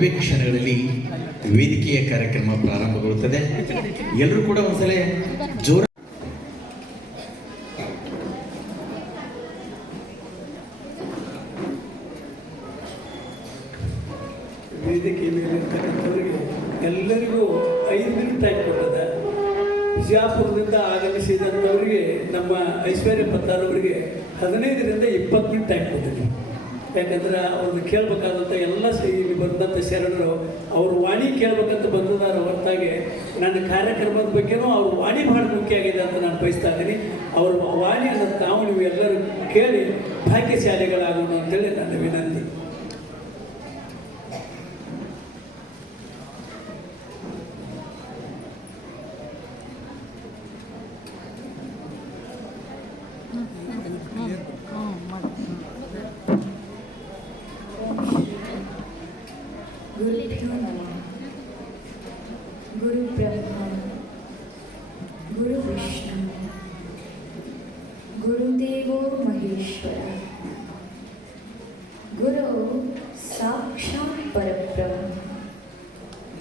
ಕೆಲವೇ ಕ್ಷಣಗಳಲ್ಲಿ ವೇದಿಕೆಯ ಕಾರ್ಯಕ್ರಮ ಪ್ರಾರಂಭಗೊಳ್ಳುತ್ತದೆ. ಎಲ್ಲರೂ ಕೂಡ ಒಂದ್ಸಲ ಜೋರ ಎಲ್ಲರಿಗೂ ಐದು ಮಿನಿಟ್ ಟೈಮ್ ಕೊಟ್ಟದ ಬಿಜಾಪುರದಿಂದ ಆಗಮಿಸಿದಂಥವರಿಗೆ ನಮ್ಮ ಐಶ್ವರ್ಯ ಪತ್ತಾರವರಿಗೆ ಹದಿನೈದರಿಂದ ಇಪ್ಪತ್ತು ಮಿನಿಟ್ ಟೈಮ್ ಯಾಕಂದ್ರೆ ಅವ್ರದ್ದು ಕೇಳ್ಬೇಕಾದಂಥ ಎಲ್ಲ ಇಲ್ಲಿ ಬಂದಂಥ ಶರಣರು, ಅವ್ರ ವಾಣಿ ಕೇಳ್ಬೇಕಂತ ಬಂದದಾರ ಹೊರತಾಗಿ ನನ್ನ ಕಾರ್ಯಕ್ರಮದ ಬಗ್ಗೆನೂ ಅವ್ರ ವಾಣಿ ಬಹಳ ಮುಖ್ಯ ಆಗಿದೆ ಅಂತ ನಾನು ಬಯಸ್ತಾ ಇದ್ದೀನಿ. ಅವ್ರ ವಾಣಿಯನ್ನು ತಾವು ನೀವು ಎಲ್ಲರೂ ಕೇಳಿ ಭಾಗ್ಯಶಾಲಿಗಳಾಗೋಣ ಅಂತೇಳಿ ನನ್ನ ವಿನಂತಿ. महेश्वर गुरु साक्षात् परब्रह्म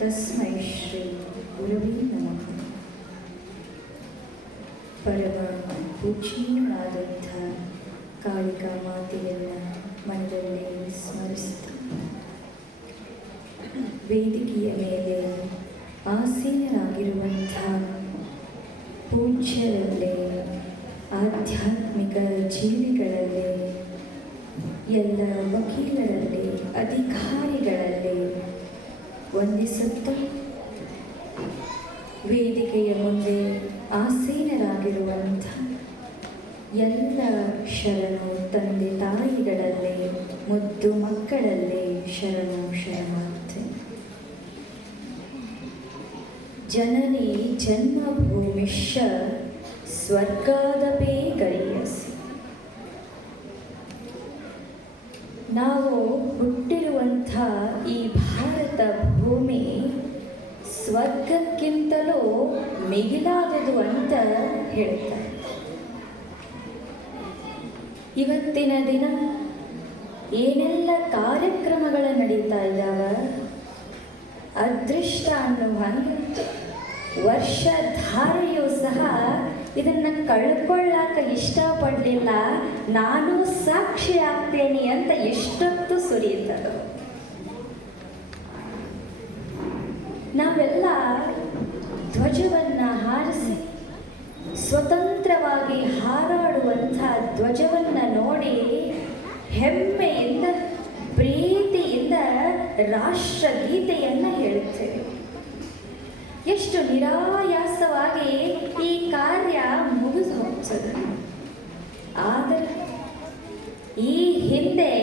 तस्मै श्री गुरवे नमः ಪರಮ ಪೂಜ್ಯನಾದಂಥ ಕಾಳಿಕಾ ಮಾತೆಯನ್ನ ಮನದಲ್ಲಿ ಸ್ಮರಿಸ್ತಾ ವೇದಿಕೆಯ ಮೇಲೆ ಆಸೀನರಾಗಿರುವಂಥ ಪೂಜ್ಯರಲ್ಲೇ ಆಧ್ಯಾತ್ಮಿಕ ಜೀವಿಗಳಲ್ಲಿ ಎಲ್ಲ ವಕೀಲರಲ್ಲಿ, ಅಧಿಕಾರಿಗಳಲ್ಲಿ ವಂದಿಸುತ್ತಾ, ವೇದಿಕೆಯ ಮುಂದೆ ಆಸೀನರಾಗಿರುವಂಥ ಎಲ್ಲ ಶರಣು ತಂದೆ ತಾಯಿಗಳಲ್ಲಿ, ಮುದ್ದು ಮಕ್ಕಳಲ್ಲಿ ಶರಣು ಶರಣಾರ್ಥಿ. ಜನನಿ ಜನ್ಮಭೂಮಿಶ್ಚ ಸ್ವರ್ಗಾದಪೇ ಗರಿಯಸಿ. ನಾವು ಹುಟ್ಟಿರುವಂಥ ಈ ಭಾರತ ಭೂಮಿ ಸ್ವರ್ಗಕ್ಕಿಂತಲೂ ಮಿಗಿಲಾದದು ಅಂತ ಹೇಳ್ತಾರೆ ಇವತ್ತಿನ ದಿನ ಏನೆಲ್ಲ ಕಾರ್ಯಕ್ರಮಗಳು ನಡೀತಾ ಇದ್ದಾವ? ಅದೃಷ್ಟ ಅನ್ನುವಂಗೆ ವರ್ಷಧಾರೆಯೂ ಸಹ ಇದನ್ನು ಕಳ್ಕೊಳ್ಳಾಕ ಇಷ್ಟಪಡಲಿಲ್ಲ. ನಾನು ಸಾಕ್ಷಿ ಆಗ್ತೇನೆ ಅಂತ ಎಷ್ಟೊತ್ತು ಸುರಿಯುತ್ತದು. ನಾವೆಲ್ಲ ಧ್ವಜವನ್ನು ಹಾರಿಸಿ ಸ್ವತಂತ್ರವಾಗಿ ಹಾರಾಡುವಂಥ ಧ್ವಜವನ್ನು ನೋಡಿ ಹೆಮ್ಮೆಯಿಂದ, ಪ್ರೀತಿಯಿಂದ ರಾಷ್ಟ್ರಗೀತೆಯನ್ನು ಹೇಳುತ್ತೇವೆ. ಎಷ್ಟು ನಿರಾಯಾಸವಾಗಿ ಈ ಕಾರ್ಯ ಮುಗಿದು ಹೋಗ್ತದೆ ಆದರೆ ಈ ಹಿಂದೆ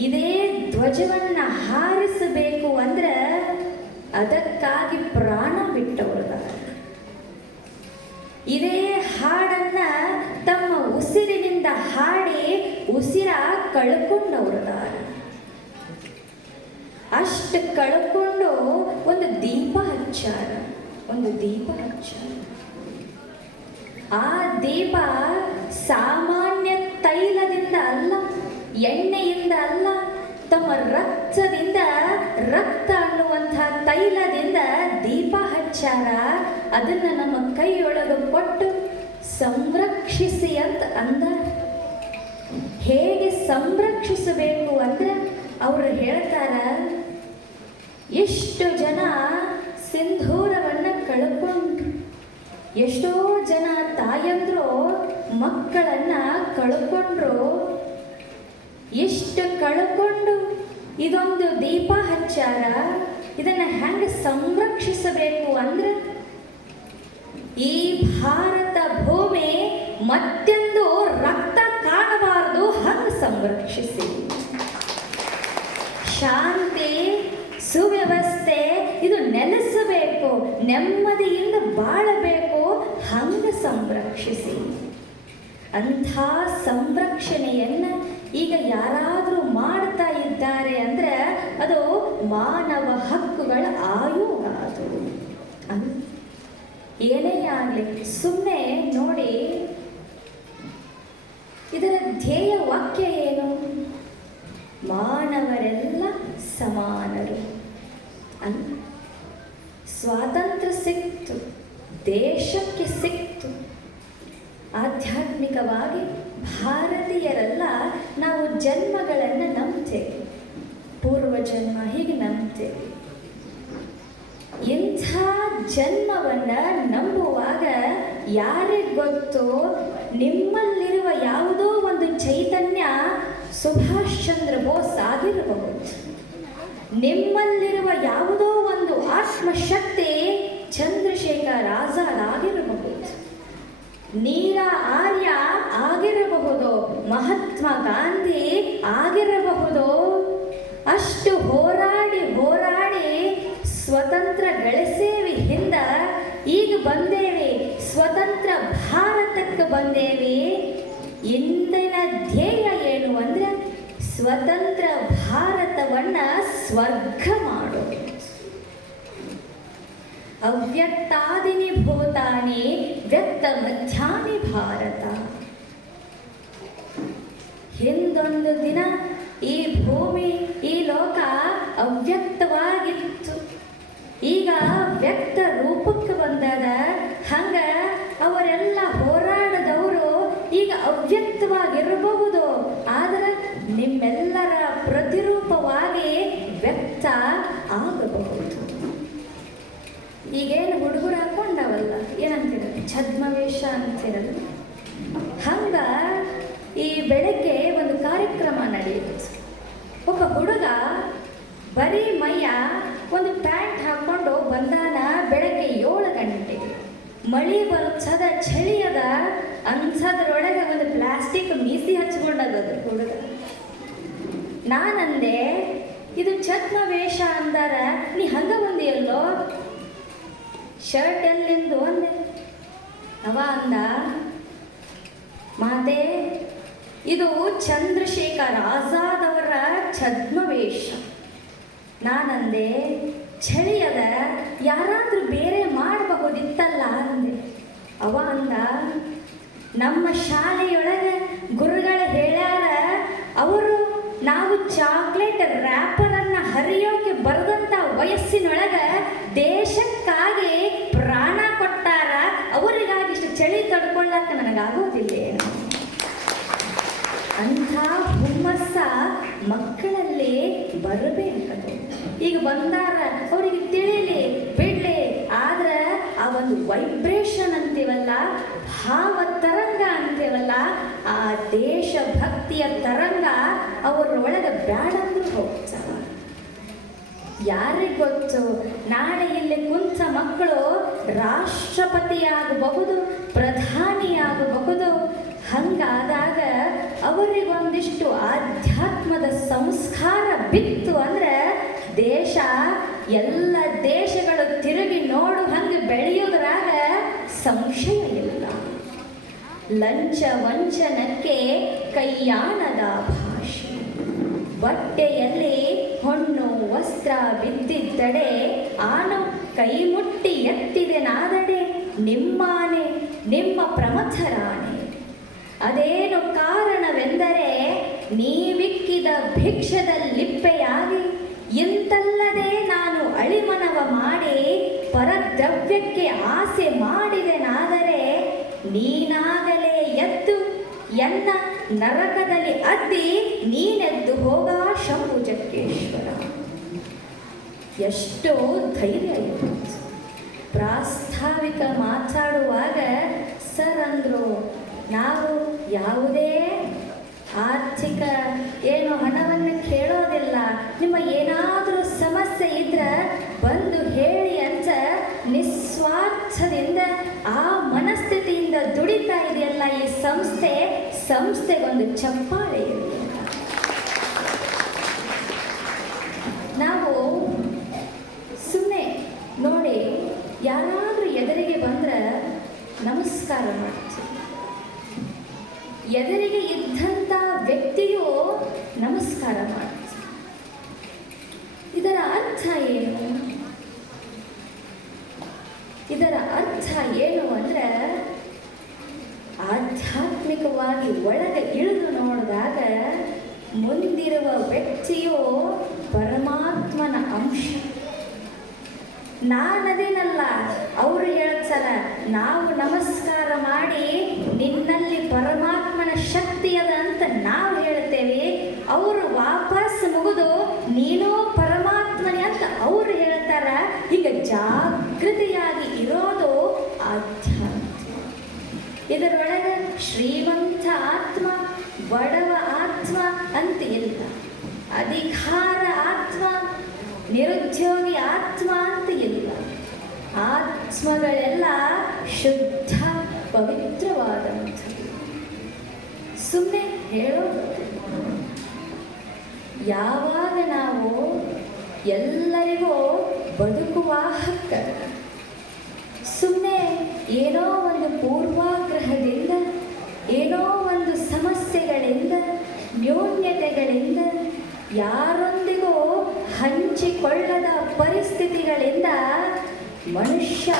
ಇದೇ ಧ್ವಜವನ್ನು ಹಾರಿಸಬೇಕು ಅಂದ್ರೆ ಅದಕ್ಕಾಗಿ ಪ್ರಾಣ ಬಿಟ್ಟವರಿದ್ದಾರೆ ಇದೇ ಹಾಡನ್ನ ತಮ್ಮ ಉಸಿರಿನಿಂದ ಹಾಡಿ ಉಸಿರ ಕಳ್ಕೊಂಡವ್ರದಾರ ಅಷ್ಟು ಕಳ್ಕೊಂಡು ಒಂದು ದೀಪ ಹಚ್ಚಾರ, ಒಂದು ದೀಪ ಹಚ್ಚಾರ. ಆ ದೀಪ ಸಾಮಾನ್ಯ ತೈಲದಿಂದ ಅಲ್ಲ, ಎಣ್ಣೆಯಿಂದ ಅಲ್ಲ, ತಮ್ಮ ರಕ್ತದಿಂದ, ರಕ್ತ ಅನ್ನುವಂಥ ತೈಲದಿಂದ ದೀಪ ಹಚ್ಚಾರ. ಅದನ್ನು ನಮ್ಮ ಕೈಯೊಳಗೆ ಕೊಟ್ಟು ಸಂರಕ್ಷಿಸಿ ಅಂತ ಅಂದ. ಹೇಗೆ ಸಂರಕ್ಷಿಸಬೇಕು ಅಂದ್ರೆ ಅವರು ಹೇಳ್ತಾರ ಎಷ್ಟು ಜನ ಸಿಂಧೂರವನ್ನು ಕಳ್ಕೊಂಡ್ರು. ಎಷ್ಟೋ ಜನ ತಾಯಂದ್ರು ಮಕ್ಕಳನ್ನ ಕಳ್ಕೊಂಡ್ರು. ಎಷ್ಟು ಕಳ್ಕೊಂಡು ಇದೊಂದು ದೀಪ ಹಚ್ಚಾರ? ಇದನ್ನ ಹೆಂಗೆ ಸಂರಕ್ಷಿಸಬೇಕು ಅಂದ್ರೆ? ಈ ಭಾರತ ಭೂಮಿ ಮತ್ತೆಂದು ರಕ್ತ ಕಾಣಬಾರದು, ಹಂಗೆ ಸಂರಕ್ಷಿಸಿ. ಶಾಂತಿ ಸುವ್ಯವಸ್ಥೆ, ಇದು ನೆಲೆಸಬೇಕು, ನೆಮ್ಮದಿಯಿಂದ ಬಾಳಬೇಕು, ಹಂಗೆ ಸಂರಕ್ಷಿಸಿ. ಅಂಥ ಸಂರಕ್ಷಣೆಯನ್ನ ಈಗ ಯಾರಾದರೂ ಮಾಡ್ತಾ ಇದ್ದಾರೆ ಅಂದರೆ ಅದು ಮಾನವ ಹಕ್ಕುಗಳ ಆಯೋಗ ಅದು. ಅದು ಏನೇ ಆಗಲಿ ಸುಮ್ಮನೆ ನೋಡಿ. ಇದರ ಧ್ಯೇಯ ವಾಕ್ಯ ಏನು? ಮಾನವರೆಲ್ಲ ಸಮಾನರು. ಅಲ್ಲ ಸ್ವಾತಂತ್ರ್ಯ ಸಿಕ್ತು, ದೇಶಕ್ಕೆ ಸಿಕ್ತು. ಆಧ್ಯಾತ್ಮಿಕವಾಗಿ ಭಾರತೀಯರೆಲ್ಲ, ನಾವು ಜನ್ಮಗಳನ್ನು ನಂಬ್ತೇವೆ. ಪೂರ್ವ ಜನ್ಮ ಹೀಗೆ ನಂಬ್ತೇವೆ. ಇಂಥ ಜನ್ಮವನ್ನು ನಂಬುವಾಗ ಯಾರಿಗೆ ಗೊತ್ತು, ನಿಮ್ಮಲ್ಲಿರುವ ಯಾವುದೋ ಒಂದು ಚೈತನ್ಯ ಸುಭಾಷ್ ಚಂದ್ರ ಬೋಸ್ ಆಗಿರಬಹುದು. ನಿಮ್ಮಲ್ಲಿರುವ ಯಾವುದೋ ಒಂದು ಆತ್ಮಶಕ್ತಿ ಚಂದ್ರಶೇಖರ ಆಜಾದ್ ಆಗಿರಬಹುದು ನೀರ ಆರ್ಯ ಆಗಿರಬಹುದು, ಮಹಾತ್ಮ ಗಾಂಧಿ ಆಗಿರಬಹುದು. ಅಷ್ಟು ಹೋರಾಡಿ ಹೋರಾಡಿ ಸ್ವತಂತ್ರ ಗಳಿಸೇವಿ ಹಿಂದ, ಈಗ ಬಂದೇವಿ ಸ್ವತಂತ್ರ ಭಾರತಕ್ಕೆ ಬಂದೇವಿ. ಇಂದಿನ ಧ್ಯೇಯ ಏನು ಅಂದ್ರೆ ಸ್ವತಂತ್ರ ಭಾರತವನ್ನ ಸ್ವರ್ಗ ಮಾಡೋದು ಅವ್ಯಕ್ತಾದಿನಿ ಭೂತಾನಿ, ವ್ಯಕ್ತ ಮಧ್ಯಾನಿ ಭಾರತ. ಹಿಂದೊಂದು ದಿನ ಈ ಭೂಮಿ, ಈ ಲೋಕ ಅವ್ಯಕ್ತವಾಗಿತ್ತು. ಈಗ ವ್ಯಕ್ತ ರೂಪಕ್ಕೆ ಬಂದದ ಹಂಗ ಅವರೆಲ್ಲ ಹೋರಾಡದವರು ಈಗ ಅವ್ಯಕ್ತವಾಗಿರಬಹುದು ಆದರೆ ನಿಮ್ಮೆಲ್ಲರ ಪ್ರತಿರೂಪವಾಗಿ ವ್ಯಕ್ತ ಆಗಬಹುದು ಈಗೇನು ಹುಡುಗರು ಹಾಕೊಂಡವಲ್ಲ, ಏನಂತೀರ? ಛದ್ಮವೇಷ ಅಂತಿರಲ್ಲ. ಹಂಗ ಈ ಬೆಳಗ್ಗೆ ಒಂದು ಕಾರ್ಯಕ್ರಮ ನಡೆಯುತ್ತೆ ಒಬ್ಬ ಹುಡುಗ ಬರೀ ಮೈಯ ಒಂದು ಪ್ಯಾಂಟ್ ಹಾಕೊಂಡು ಬಂದಾನ ಬೆಳಗ್ಗೆ ಏಳು ಗಂಟೆಗೆ ಮಳಿ ಬರ್ತದ ಚಳಿಯದ ಅಂಥದ್ರೊಳಗೆ ಒಂದು ಪ್ಲಾಸ್ಟಿಕ್ ಮೀಸಿ ಹಚ್ಕೊಂಡದ ಹುಡುಗ. ನಾನಂದೆ, ಇದು ಛದ್ಮವೇಷ ಅಂದಾರ, ನೀ ಹಂಗ ಬಂದಿಯಲ್ಲೋ? ಶರ್ಟ್ ಎಲ್ಲಿಂದು ಅಂದೆ ಅವ ಅಂದ, ಮಾತೆ, ಇದು ಚಂದ್ರಶೇಖರ್ ಆಜಾದ್ ಅವರ ಛದ್ಮವೇಷ. ನಾನಂದೆ ಚಳಿಯದ ಯಾರಾದರೂ ಬೇರೆ ಮಾಡಬಹುದಿತ್ತಲ್ಲ ಅಂದೆ. ಅವ ಅಂದ, ನಮ್ಮ ಶಾಲೆಯೊಳಗೆ ಗುರುಗಳು ಹೇಳ್ಯಾರ, ಅವರು ನಾವು ಚಾಕ್ಲೇಟ್ ರ್ಯಾಪರನ್ನು ಹರಿಯೋಕೆ ಬರೆದಂಥ ವಯಸ್ಸಿನೊಳಗೆ ದೇಶಕ್ಕಾಗಿ ತಡ್ಕೊಳ್ಳಕ್ಕೆ ನನಗಾಗೋದಿಲ್ಲ ಏನು. ಅಂಥ ಹುಮ್ಮಸ್ಸ ಮಕ್ಕಳಲ್ಲಿ ಬರಬೇಕದು ಈಗ ಬಂದಾರ ಅವರಿಗೆ ತಿಳಿಲಿ, ಬಿಡ್ಲಿ, ಆದ್ರೆ ಆ ಒಂದು ವೈಬ್ರೇಷನ್ ಅಂತೀವಲ್ಲ, ಭಾವ ತರಂಗ ಅಂತೀವಲ್ಲ, ಆ ದೇಶಭಕ್ತಿಯ ತರಂಗ ಅವರೊಳಗೆ ಬ್ಯಾಡಂದ್ರೂ ಯಾರಿಗೆ ಗೊತ್ತು? ನಾಳೆ ಇಲ್ಲಿ ಕುಂತ ಮಕ್ಕಳು ರಾಷ್ಟ್ರಪತಿಯಾಗಬಹುದು, ಪ್ರಧಾನಿಯಾಗಬಹುದು. ಹಂಗಾದಾಗ ಅವರಿಗೊಂದಿಷ್ಟು ಆಧ್ಯಾತ್ಮದ ಸಂಸ್ಕಾರ ಬಿತ್ತು ಅಂದ್ರೆ ದೇಶ, ಎಲ್ಲ ದೇಶಗಳು ತಿರುಗಿ ನೋಡು ಹಂಗೆ ಬೆಳೆಯೋದ್ರಾಗ ಸಂಶಯ ಇಲ್ಲ. ಲಂಚ ವಂಚನಕ್ಕೆ ಕೈಯಾಣದ ಭಾಷೆ. ಬಟ್ಟೆಯಲ್ಲಿ ವಸ್ತ್ರ ಬಿದ್ದಿದ್ದಡೆ ಆನು ಕೈ ಮುಟ್ಟಿ ಎತ್ತಿದೆ ನಾದಡೆ, ನಿಮ್ಮಾನೆ, ನಿಮ್ಮ ಪ್ರಮಥರಾಣೆ ಅದೇನು ಕಾರಣವೆಂದರೆ ನೀವಿಕ್ಕಿದ ಭಿಕ್ಷದ ಲಿಪ್ಪೆಯಾಗಿ ಇಂತಲ್ಲದೆ ನಾನು ಅಳಿಮನವ ಮಾಡಿ ಪರದ್ರವ್ಯಕ್ಕೆ ಆಸೆ ಮಾಡಿದೆನಾದರೆ ನೀನಾಗಲೇ ಎದ್ದು ಎನ್ನ ನರಕದಲ್ಲಿ ಅದ್ದಿ ನೀನೆದ್ದು ಹೋಗ ಶಂಭುಜಕ್ಕೇಶ್ವರ ಎಷ್ಟೋ ಧೈರ್ಯ ಇತ್ತು ಪ್ರಾಸ್ತಾವಿಕ ಮಾತಾಡುವಾಗ, ಸರ್ ಅಂದರು, ನಾವು ಯಾವುದೇ ಆರ್ಥಿಕ ಏನು ಹಣವನ್ನು ಕೇಳೋದಿಲ್ಲ. ನಿಮ್ಮ ಏನಾದರೂ ಸಮಸ್ಯೆ ಇದ್ರೆ ಬಂದು ಹೇಳಿ ಅಂತ ನಿಸ್ವಾರ್ಥದಿಂದ ಆ ಮನಸ್ಥಿತಿಯಿಂದ ದುಡಿತಾ ಇದೆಯಲ್ಲ ಈ ಸಂಸ್ಥೆ. ಸಂಸ್ಥೆಗೊಂದು ಚಪ್ಪಾಳೆ ಇರಲಿ ನಾವು ಸುಮ್ಮನೆ ನೋಡಿ ಯಾರಾದರೂ ಎದುರಿಗೆ ಬಂದ್ರೆ ನಮಸ್ಕಾರ ಮಾಡುತ್ತೆ ಎದುರಿಗೆ ಇದ್ದಂಥ ವ್ಯಕ್ತಿಯು ನಮಸ್ಕಾರ ಮಾಡ್ತೀವಿ ಇದರ ಅರ್ಥ ಏನು ಇದರ ಅರ್ಥ ಏನು ಅಂದ್ರೆ ಆಧ್ಯಾತ್ಮಿಕವಾಗಿ ಒಳಗೆ ಇಳಿದು ನೋಡಿದಾಗ ಮುಂದಿರುವ ವ್ಯಕ್ತಿಯು ಪರಮಾತ್ಮನ ಅಂಶ ನಾನದೇನಲ್ಲ, ಅವರು ಹೇಳ್ತಾರ ನಾವು ನಮಸ್ಕಾರ ಮಾಡಿ ನಿನ್ನಲ್ಲಿ ಪರಮಾತ್ಮನ ಶಕ್ತಿ ಅದ ಅಂತ ನಾವು ಹೇಳ್ತೇವೆ ಅವರು ವಾಪಸ್ ಮುಗಿದು, ನೀನೋ ಪರಮಾತ್ಮನೆ ಅಂತ ಅವರು ಹೇಳ್ತಾರ ಈಗ ಜಾಗೃತಿಯಾಗಿ ಇರೋದು ಆಧ್ಯಾತ್ಮ. ಇದರೊಳಗೆ ಶ್ರೀಮಂತ ಆತ್ಮ, ಬಡವ ಆತ್ಮ ಅಂತ ಇಲ್ಲ. ಅಧಿಕಾರ ಆತ್ಮ, ನಿರುದ್ಯೋಗಿ ಆತ್ಮ ಅಂತ ಆತ್ಮಗಳೆಲ್ಲ ಶುದ್ಧ ಪವಿತ್ರವಾದಂಥದ್ದು ಸುಮ್ಮನೆ ಹೇಳೋದು ಯಾವಾಗ ನಾವು ಎಲ್ಲರಿಗೂ ಬದುಕುವ ಹಕ್ಕ? ಸುಮ್ಮನೆ ಏನೋ ಒಂದು ಪೂರ್ವಾಗ್ರಹದಿಂದ, ಏನೋ ಒಂದು ಸಮಸ್ಯೆಗಳಿಂದ, ನ್ಯೂನ್ಯತೆಗಳಿಂದ, ಯಾರೊಂದಿಗೂ ಹಂಚಿಕೊಳ್ಳದ ಪರಿಸ್ಥಿತಿಗಳಿಂದ ಮನುಷ್ಯ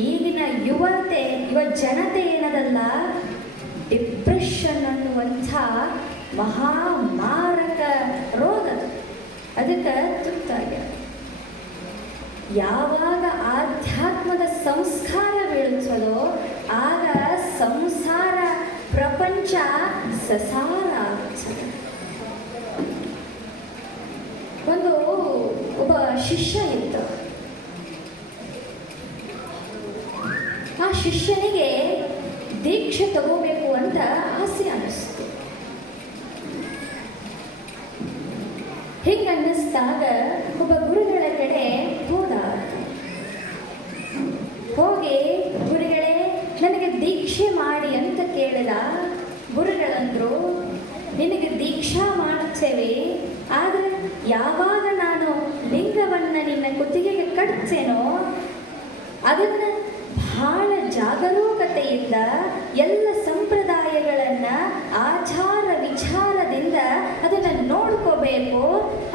ಈಗಿನ ಯುವತೆ, ಯುವ ಜನತೆ ಏನದಲ್ಲ ಡಿಪ್ರೆಷನ್ ಅನ್ನುವಂಥ ಮಹಾಮಾರಕ ರೋಗ. ಅದಕ್ಕೆ ತುತ್ತಾಗ್ಯಾರ ಯಾವಾಗ ಆಧ್ಯಾತ್ಮದ ಸಂಸ್ಕಾರ ಬೀಳುತ್ತದೋ, ಆಗ ಸಂಸಾರ ಪ್ರಪಂಚ ಸಸಾರ ಆಗುತ್ತದೆ ಒಂದು ಒಬ್ಬ ಶಿಷ್ಯ ಇದ್ದ ಆ ಶಿಷ್ಯನಿಗೆ ದೀಕ್ಷೆ ತಗೋಬೇಕು ಅಂತ ಆಸೆ ಅನ್ನಿಸ್ತು. ಹಿಂಗ ಅನ್ನಿಸ್ದಾಗ ಒಬ್ಬ ಗುರುಗಳ ಕಡೆ ಹೋದ ಹೋಗಿ, ಗುರುಗಳೇ, ನನಗೆ ದೀಕ್ಷೆ ಮಾಡಿ ಅಂತ ಕೇಳಿದ ಗುರುಗಳಂದ್ರು, ನಿನಗೆ ದೀಕ್ಷಾ ಮಾಡುತ್ತೇವೆ, ಆದರೆ ಯಾವಾಗ ನಾನು ಲಿಂಗವನ್ನು ನಿನ್ನ ಕುತ್ತಿಗೆಗೆ ಕಟ್ತೇನೋ, ಅದನ್ನ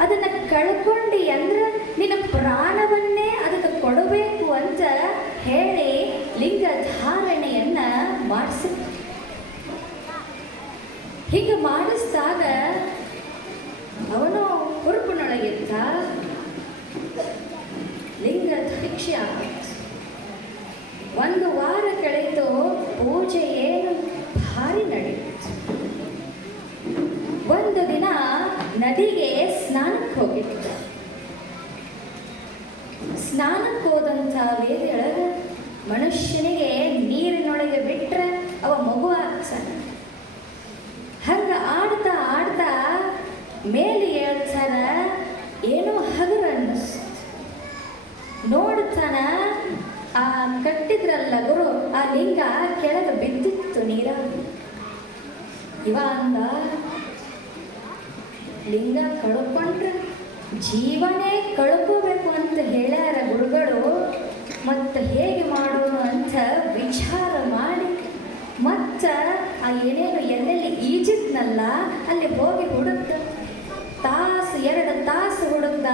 ಅದನ್ನ ಕಳ್ಕೊಂಡಿ ಅಂದ್ರೆ ನಿನ್ನ ಪ್ರಾಣವನ್ನೇ ಅದಕ್ಕೆ ಕೊಡಬೇಕು ಅಂತ ಹೇಳಿ ಲಿಂಗ ಧಾರಣೆಯನ್ನ ಮಾಡಿಸ ಹೀಗೆ ಮಾಡಿಸಿದಾಗ ಅವನು ಹುರುಪಿನೊಳಗಿದ್ದ ಲಿಂಗ ದೀಕ್ಷೆ ಆಗಿತ್ತು ಒಂದು ವಾರ ಕಳೆದು ಪೂಜೆ ಏನು ಭಾರಿ ನಡೆಯಿತು ಒಂದು ದಿನ ನದಿಗೆ ಸ್ನಾನಕ್ಕೆ ಹೋಗಿತ್ತು ಸ್ನಾನಕ್ಕೆ ಹೋದಂಥ ವೇಳೆಯೊಳಗೆ ಮನುಷ್ಯನಿಗೆ ನೀರಿನೊಳಗೆ ಬಿಟ್ಟರೆ ಅವ ಮಗು ಆಗ್ತಾನೆ ಹಂಗ ಆಡ್ತಾ ಆಡ್ತಾ ಮೇಲೆ ಏಳ್ತಾನ ಏನೋ ಹಗುರ ಅನ್ನಿಸ್ತು ನೋಡ್ತಾನ ಆ ಕಟ್ಟಿದ್ರಲ್ಲ ಗುರು ಆ ಲಿಂಗ ಕೆಳಗೆ ಬಿದ್ದಿತ್ತು ನೀರ ಇವ ಅಂದ ಲಿಂಗ ಕಳ್ಕೊಂಡ್ರೆ ಜೀವನೇ ಕಳ್ಕೋಬೇಕು ಅಂತ ಹೇಳ್ಯಾರ ಗುರುಗಳು. ಮತ್ತು ಹೇಗೆ ಮಾಡೋನು ಅಂತ ವಿಚಾರ ಮಾಡಿ. ಮತ್ತ ಆ ಏನೇನು ಎಲ್ಲೆಲ್ಲಿ ಈಜಿದ್ನಲ್ಲ ಅಲ್ಲಿ ಹೋಗಿ ಹುಡುಕ್ತ ತಾಸು, ಎರಡು ತಾಸು ಹುಡುಕ್ದ,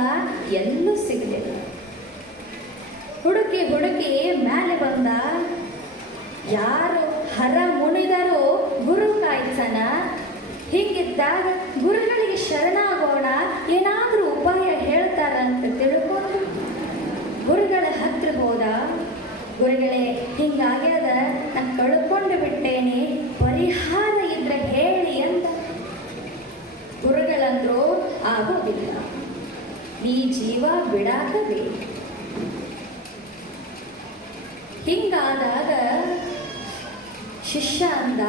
ಎಲ್ಲೂ ಸಿಗಲಿಲ್ಲ. ಹುಡುಕಿ ಹುಡುಕಿ ಬಂದ ಯಾರು ಹರ ಮುನಿದರು ಗುರು ಕಾಯ್ಸನ? ಹೀಗಿದ್ದಾಗ ಗುರುಗಳಿಗೆ ಶರಣಾಗೋಣ, ಏನಾದರೂ ಉಪಾಯ ಹೇಳ್ತಾರಂತ ತಿಳ್ಕೊಂಡು ಗುರುಗಳ ಹತ್ರ ಹೋದ. ಗುರುಗಳೇ, ಹಿಂಗಾಗ್ಯದ, ನಾನು ಕಳ್ಕೊಂಡು ಬಿಟ್ಟೇನೆ, ಪರಿಹಾರ ಇದ್ರೆ ಹೇಳಿ ಅಂತ. ಗುರುಗಳಂದ್ರು, ಆಗೋದಿಲ್ಲ. ನೀ ಜೀವ ಬಿಡಾಕ ಹಿಂಗಾದಾಗ ಶಿಷ್ಯ ಅಂದ,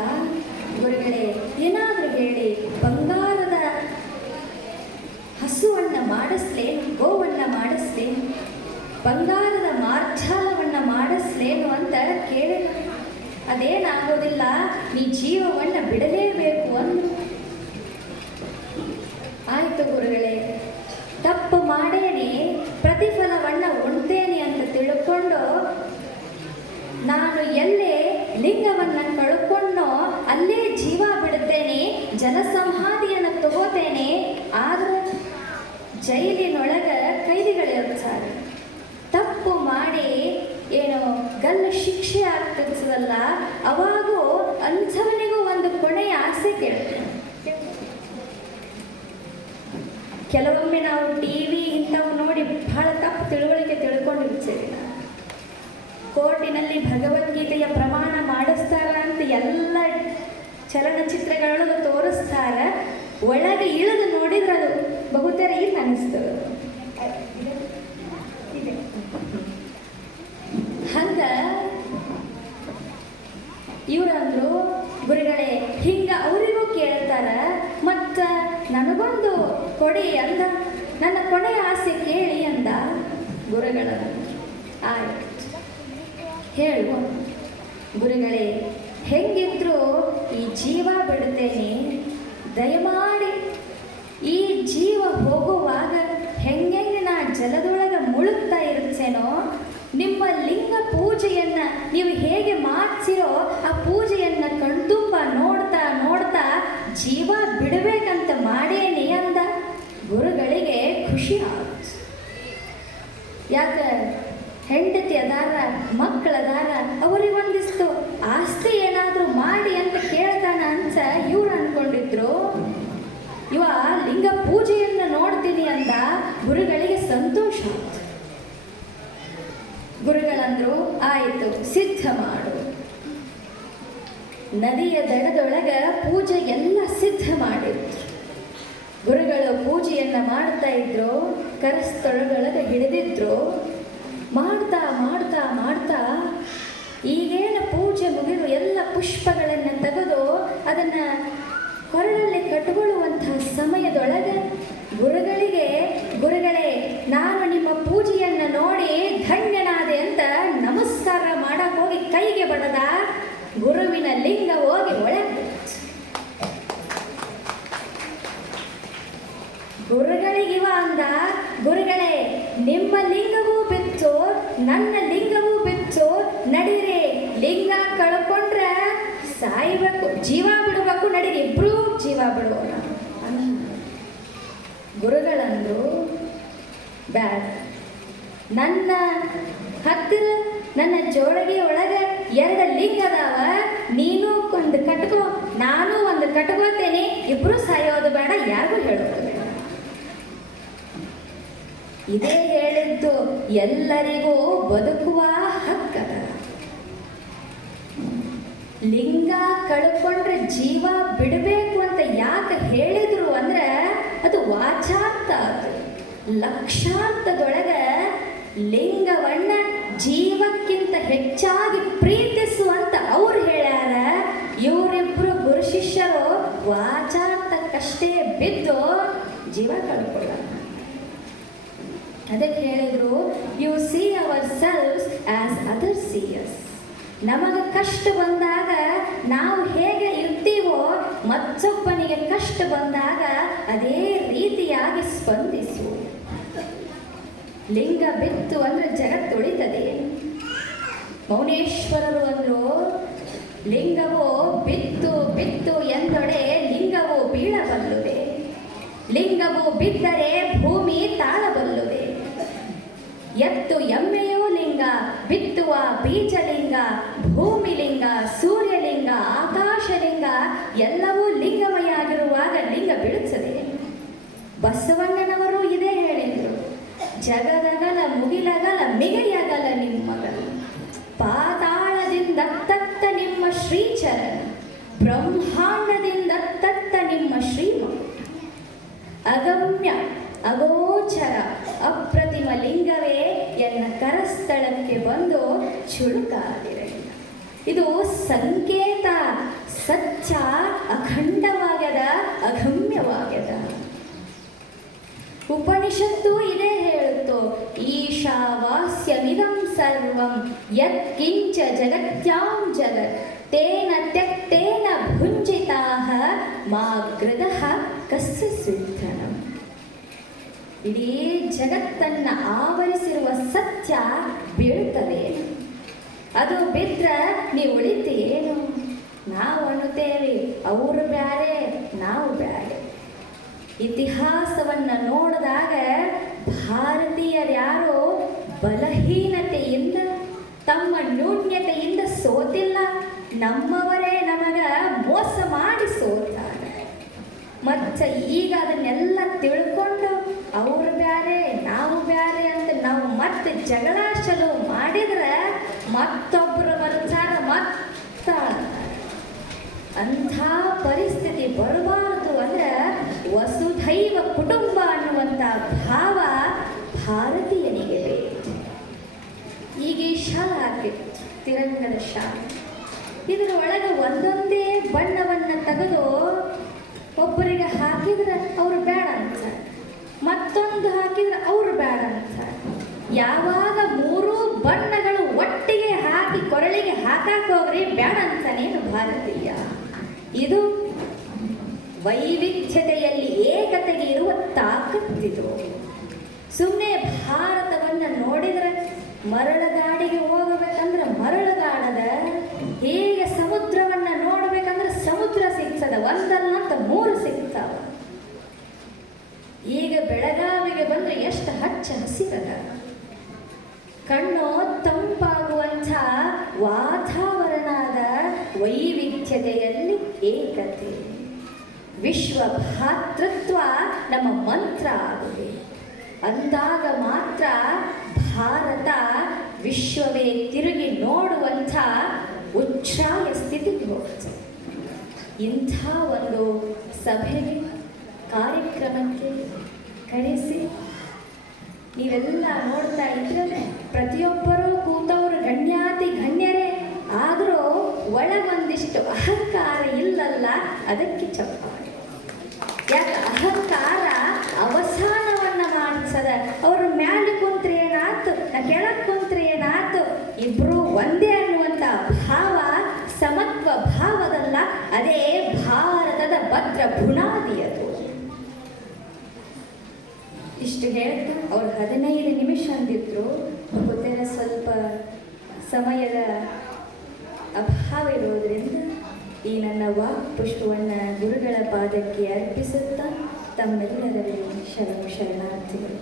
ಗುರುಗಳೇ, ಏನಾದರೂ ಹೇಳಿ, ಬಂಗಾರದ ಹಸುವನ್ನು ಮಾಡಿಸ್ಲೇನು, ಗೋವನ್ನು ಮಾಡಿಸ್ಲೇನು, ಬಂಗಾರದ ಮಾರ್ಜಾಲವನ್ನು ಮಾಡಿಸ್ಲೇನು ಅಂತ ಕೇಳಿ, ಅದೇನಾಗೋದಿಲ್ಲ, ನೀ ಜೀವವನ್ನ ಬಿಡಲೇಬೇಕು ಅಂದ್ರು ಆಯ್ತು ಗುರುಗಳೇ ತಪ್ಪು ಮಾಡೇನಿ ಪ್ರತಿಫಲವನ್ನ ಉಣ್ತೇನೆ ಅಂತ ತಿಳ್ಕೊಂಡು ನಾನು ಎಲ್ಲೇ ಲಿಂಗವನ್ನ ಕಳ್ಕೊಂಡೋ ಅಲ್ಲೇ ಜೀವ ಬಿಡುತ್ತೇನೆ ಜನಸಂಹಾದಿಯನ್ನು ತಗೋತೇನೆ ಆದ್ರೆ ಜೈಲಿನೊಳಗ ಕೈದಿಗಳಿರ್ತಾರೆ ತಪ್ಪು ಮಾಡಿ ಏನು ಆಗ್ತಿರ್ತದಲ್ಲ ಅವಾಗೂ ಅಂಥವನಿಗೂ ಒಂದು ಕೊನೆಯ ಆಸೆ ಕೇಳುತ್ತೆ ಕೆಲವೊಮ್ಮೆ ನಾವು ಟಿವಿ ಇಂಥವು ನೋಡಿ ಬಹಳ ತಪ್ಪು ತಿಳುವಳಿಕೆ ತಿಳ್ಕೊಂಡಿರ್ತೀವಿ. ನಾವು. ಕೋರ್ಟಿನಲ್ಲಿ ಭಗವದ್ಗೀತೆಯ ಪ್ರಮಾಣ ಮಾಡಿಸ್ತಾರ ಅಂತ ಎಲ್ಲ ಚಲನಚಿತ್ರಗಳನ್ನು ತೋರಿಸ್ತಾರ. ಒಳಗೆ ಇಳಿದು ನೋಡಿದ್ರೆ ಅದು ಬಹುತೇರ ಏನು ಅನಿಸ್ತದೆ ಹಂಗ ಇವ್ರಂದ್ರು ಗುರುಗಳೇ ಹಿಂಗ ಅವರಿಗೂ ಕೇಳ್ತಾರ ಮತ್ತ ನನಗೊಂದು ಕೊಡಿ ಅಂದ, ನನ್ನ ಕೊನೆಯ ಆಸೆ ಕೇಳಿ ಅಂದ. ಗುರುಗಳ, ಆಯ್ತು. ಹೇಳುವ. ಗುರುಗಳೇ, ಹೆಂಗಿದ್ರು ಈ ಜೀವ ಬಿಡುತ್ತೇನೆ. ದಯಮಾಡಿ ಈ ಜೀವ ಹೋಗುವಾಗ ಹೆಂಗೆಂಗೆ ನಾ ಜಲದೊಳಗೆ ಮುಳುಗ್ತಾ ಇರುತ್ತೇನೋ ನಿಮ್ಮ ಲಿಂಗ ಪೂಜೆಯನ್ನ ನೀವು ಹೇಗೆ ಮಾಡಿಸಿರೋ ಆ ಪೂಜೆಯನ್ನ ಕಣ್ತುಂಬ ನೋಡ್ತಾ ನೋಡ್ತಾ ಜೀವ ಬಿಡಬೇಕಂತ ಮಾಡೇನಿ ಅಂದ ಗುರುಗಳಿಗೆ ಖುಷಿ ಆಯ್ತು ಯಾಕ ಹೆಂಡತಿ ಅದಾರ ಮಕ್ಕಳದಾರ ಅವ್ರಿಗೆ ಒಂದಿಷ್ಟು ಆಸ್ತಿ ಏನಾದರೂ ಮಾಡಿ ಅಂತ ಕೇಳ್ತಾನ ಅಂತ ಇವ್ರು ಅನ್ಕೊಂಡಿದ್ರು ಇವ ಲಿಂಗ ಪೂಜೆಯನ್ನ ನೋಡ್ತೀನಿ ಅಂದ ಗುರುಗಳಿಗೆ ಸಂತೋಷ ಆಯ್ತು ಗುರುಗಳಂದ್ರು ಆಯಿತು ಸಿದ್ಧ ಮಾಡು ನದಿಯ ದಡದೊಳಗ ಪೂಜೆ ಎಲ್ಲ ಸಿದ್ಧ ಮಾಡಿದ್ರು ಗುರುಗಳು ಪೂಜೆಯನ್ನ ಮಾಡ್ತಾ ಇದ್ರು ಕರಸ್ತೊಳಗೊಳಗೆ ಹಿಡಿದಿದ್ರು ಮಾಡ್ತಾ ಮಾಡ್ತಾ ಮಾಡ್ತಾ ಈಗೇನು ಪೂಜೆ ಮುಗಿದು ಎಲ್ಲ ಪುಷ್ಪಗಳನ್ನು ತೆಗೆದು ಅದನ್ನ ಕೊರಳಲ್ಲಿ ಕಟ್ಕೊಳ್ಳುವಂತಹ ಸಮಯದೊಳಗೆ ಗುರುಗಳಿಗೆ, ಗುರುಗಳೇ, ನಾನು ನಿಮ್ಮ ಪೂಜೆಯನ್ನು ನೋಡಿ ಧನ್ಯನಾದೆ ಅಂತ ನಮಸ್ಕಾರ ಮಾಡಕ್ಕೆ ಹೋಗಿ ಕೈಗೆ ಬಡದ ಗುರುವಿನ ಲಿಂಗ ಹೋಗಿ ಬಿತ್ತು. ಗುರುಗಳಿಗಿವ ಅಂದ ಲಿಂಗವೂ ಬಿತ್ತು, ನನ್ನ ಲಿಂಗವೂ ಬಿಚ್ಚೋ ನಡೀರಿ. ಲಿಂಗ ಕಳ್ಕೊಂಡ್ರೆ ಸಾಯ್ಬೇಕು, ಜೀವ ಬಿಡಬೇಕು, ನಡೀರಿ. ಇಬ್ರು ಜೀವ ಬಿಡೋಣ ಗುರುಗಳಂದು ಬ್ಯಾಡ. ನನ್ನ ಹತ್ತಿರ, ನನ್ನ ಜೋಳಿಗೆ ಒಳಗೆ ಎರಡು ಲಿಂಗ ಅದಾವ, ನೀನು ಒಂದು ಕಟ್ಕೋ, ನಾನು ಒಂದು ಕಟ್ಕೋತೇನೆ. ಇಬ್ರು ಸಾಯೋದು ಬೇಡ, ಯಾರಿಗೂ ಹೇಳೋದು ಇದೇ ಹೇಳಿದ್ದು ಎಲ್ಲರಿಗೂ ಬದುಕುವ ಹಕ್ಕದ. ಲಿಂಗ ಕಳ್ಕೊಂಡ್ರೆ ಜೀವ ಬಿಡಬೇಕು ಅಂತ ಯಾಕೆ ಹೇಳಿದ್ರು ಅಂದ್ರೆ ಅದು ವಾಚಾರ್ಥ ಅದು. ಲಕ್ಷಾಂತದೊಳಗೆ ಲಿಂಗವನ್ನ ಜೀವಕ್ಕಿಂತ ಹೆಚ್ಚಾಗಿ ಪ್ರೀತಿಸುವಂತ ಅವ್ರು ಹೇಳ್ಯಾರ, ಇವರಿಬ್ರು ಗುರು ಶಿಷ್ಯರು ವಾಚಾರ್ಥಕ್ಕಷ್ಟೇ ಬಿದ್ದು ಜೀವ ಕಳ್ಕೊಳ್ಳ ಅದಕ್ಕೆ ಹೇಳಿದ್ರು you see ourselves as other see us ನಮಗೆ ಕಷ್ಟ ಬಂದಾಗ ನಾವು ಹೇಗೆ ಇರ್ತೀವೋ, ಮತ್ತೊಬ್ಬನಿಗೆ ಕಷ್ಟ ಬಂದಾಗ ಅದೇ ರೀತಿಯಾಗಿ ಸ್ಪಂದಿಸು. ಲಿಂಗ ಬಿತ್ತು ಅಂದ್ರೆ ಜಗತ್ತು ತೊಳಿತದೆ ಮೌನೇಶ್ವರರು ಅಂದ್ರು, ಲಿಂಗವು ಬಿತ್ತು ಬಿತ್ತು ಎಂದೊಡೆ ಲಿಂಗವು ಬೀಳಬಲ್ಲುದೆ ಲಿಂಗವು ಬಿದ್ದರೆ ಭೂಮಿ ತಾಳಬಲ್ಲುವೆ. ಎತ್ತು ಎಮ್ಮೆಯೋ ಲಿಂಗ, ಬಿತ್ತುವ ಬೀಜಲಿಂಗ, ಭೂಮಿಲಿಂಗ, ಸೂರ್ಯಲಿಂಗ, ಆಕಾಶಲಿಂಗ, ಎಲ್ಲವೂ ಲಿಂಗಮಯ ಆಗಿರುವಾಗ ಲಿಂಗ ಬೀಳುತ್ತದೆ. ಬಸವಣ್ಣನವರು ಇದೇ ಹೇಳಿದರು. ಜಗದಗಲ ಮುಗಿಲಗಲ ಮಿಗೆಯಗಲ ನಿಮ್ಮಗಳು ಪಾತಾಳದಿಂದ ತತ್ತ ನಿಮ್ಮ ಶ್ರೀಚರಣ. ಬ್ರಹ್ಮಾಂಡದಿಂದ ತತ್ತ ನಿಮ್ಮ ಶ್ರೀಮ ಅಗಮ್ಯ ಅಗೋಚರ. ಅಪ್ರತಿಮ ಲಿಂಗವೇ ಎನ್ನ ಕರಸ್ಥಳಕ್ಕೆ ಬಂದು ಚುಳುಕಾದಿರಲಿಲ್ಲ ಇದು ಸಂಕೇತ ಸತ್ಯ ಅಖಂಡವಾಗ್ಯದ, ಅಗಮ್ಯವಾಗ್ಯದ. ಉಪನಿಷತ್ತು ಇದೇ ಹೇಳುತ್ತೋ, ಈಶಾವಾಸ್ಯಮಿದಂ ಸರ್ವಂ, ಯತ್ಕಿಂಚ ಜಗತ್ಯಾಂ ಜಗತ್, ತೇನ ತ್ಯಕ್ತೇನ ಭುಂಜಿತಾಹ ಮಾ ಕಸ್ಯ ಸಿದ್ಧನಂ. ಇಡೀ ಜಗತ್ತನ್ನ ಆವರಿಸಿರುವ ಸತ್ಯ ಬೀಳ್ತದೆ ಅದು ಬಿದ್ರ ನೀವು ಏನು? ನಾವು ಅನ್ನುತ್ತೇವೆ, ಅವರು ಬ್ಯಾರೆ, ನಾವು ಬ್ಯಾರೆ. ಇತಿಹಾಸವನ್ನ ನೋಡಿದಾಗ ಭಾರತೀಯರ್ಯಾರೋ ಬಲಹೀನತೆಯಿಂದ, ತಮ್ಮ ನ್ಯೂನ್ಯತೆಯಿಂದ ಸೋತಿಲ್ಲ. ನಮ್ಮವರೇ ನಮಗ ಮೋಸ ಮಾಡಿ ಸೋತಾರೆ. ಮತ್ತೆ ಈಗ ಅದನ್ನೆಲ್ಲ ತಿಳ್ಕೊಂಡು ಅವ್ರು ಬ್ಯಾರೆ, ನಾವು ಬ್ಯಾರೆ ಅಂತ ನಾವು ಮತ್ತೆ ಜಗಳ ಚಲೋ ಮಾಡಿದ್ರೆ ಮತ್ತೊಬ್ಬರು ಬರ್ತಾರ ಮತ್ತ ಅಂಥ ಪರಿಸ್ಥಿತಿ ಬರಬಾರದು ಅಂದ್ರೆ ವಸುಧೈವ ಕುಟುಂಬ ಅನ್ನುವಂಥ ಭಾವ ಭಾರತೀಯನಿಗೆ ಈಗ ಈ ಶಾಲೆ ಹಾಕಿತ್ತು ತಿರಂಗದ ಶಾಲೆ. ಇದರ ಒಳಗೆ ಒಂದೊಂದೇ ಬಣ್ಣವನ್ನು ತೆಗೆದು ಒಬ್ಬರಿಗೆ ಹಾಕಿದ್ರೆ ಅವರು ಬೇಡ ಅಂತಾರೆ ಮತ್ತೊಂದು ಹಾಕಿದ್ರೆ ಅವರು ಬೇಡ ಅಂತಾರೆ ಯಾವಾಗ ಮೂರೂ ಬಣ್ಣಗಳು ಒಟ್ಟಿಗೆ ಹಾಕಿ ಕೊರಳಿಗೆ ಹಾಕಾಕೋಗ್ರಿ ಬೇಡ ಅಂತಾನೇನು ಭಾರತೀಯ. ಇದು ವೈವಿಧ್ಯತೆಯಲ್ಲಿ ಏಕತೆಗೆ ಇರುವ ತಾಕತ್ತಿದು. ಸುಮ್ಮನೆ ಭಾರತವನ್ನು ನೋಡಿದ್ರೆ ಮರಳಗಾಡಿಗೆ ಹೋಗಬೇಕಂದ್ರೆ ಮರಳಗಾಡದ ಹೇಗೆ ನೋಡಬೇಕಂದ್ರೆ ಸಮುದ್ರ ಸಿಗ್ತದ ಒಂದಲ್ಲ ಅಂತ ಮೂರು ಸಿಗ್ತಾವ. ಈಗ ಬೆಳಗಾವಿಗೆ ಬಂದ್ರೆ ಎಷ್ಟು ಹಚ್ಚ ಹಸಿರದ. ಕಣ್ಣು ತಂಪಾಗುವಂಥ ವಾತಾವರಣದ ವೈವಿಧ್ಯತೆಯಲ್ಲಿ ಏಕತೆ. ವಿಶ್ವ ಭಾತೃತ್ವ ನಮ್ಮ ಮಂತ್ರ ಆಗಿದೆ ಅಂದಾಗ ಮಾತ್ರ ಭಾರತ ವಿಶ್ವವೇ ತಿರುಗಿ ನೋಡುವಂಥ ಉಚ್ಛ್ರಾಯ ಸ್ಥಿತಿಗೆ ಹೋಗ್ತದೆ. ಇಂಥ ಒಂದು ಸಭೆಗೆ, ಕಾರ್ಯಕ್ರಮಕ್ಕೆ ಕರೆಸಿ ನೀವೆಲ್ಲ ನೋಡ್ತಾ ಇದ್ರೆ ಪ್ರತಿಯೊಬ್ಬರೂ ಕೂತವರು ಗಣ್ಯಾತಿ ಗಣ್ಯರೇ. ಆದರೂ ಒಳಗೊಂದಿಷ್ಟು ಅಹಂಕಾರ ಇಲ್ಲಲ್ಲ, ಅದಕ್ಕೆ ಚಪ್ಪಾಳೆ. ಯಾಕೆ ಅಹಂಕಾರ ಅವಸಾನವನ್ನ ಮಾಡಿಸದ ಅವರು ಮ್ಯಾಲೆ ಕುಂತ್ರೆ ಏನಾತು ನಾ ಕೆಳಗೆ ಕುಂತ್ರೆ ಏನಾತು ಇಬ್ರು ಒಂದೇ ಅನ್ನುವಂಥ ಭಾವ ಸಮತ್ವ ಭಾವದಲ್ಲ ಅದೇ ಭಾರತದ ಭದ್ರ ಬುನಾದಿ ಅದು ಇಷ್ಟು ಹೇಳ್ತಾ ಅವ್ರು ಹದಿನೈದು ನಿಮಿಷ ಅಂದಿದ್ರು. ಗೊತ್ತಿಲ್ಲ ಸ್ವಲ್ಪ ಸಮಯದ ಅಭಾವ ಇರೋದ್ರಿಂದ ಈ ನನ್ನ ವಾಕ್ ಪುಷ್ಪವನ್ನು ಗುರುಗಳ ಪಾದಕ್ಕೆ ಅರ್ಪಿಸುತ್ತಾ ತಮ್ಮೆಲ್ಲರಲ್ಲಿ ಶರಣ ಶರಣಾರ್ಥಿಗಳು.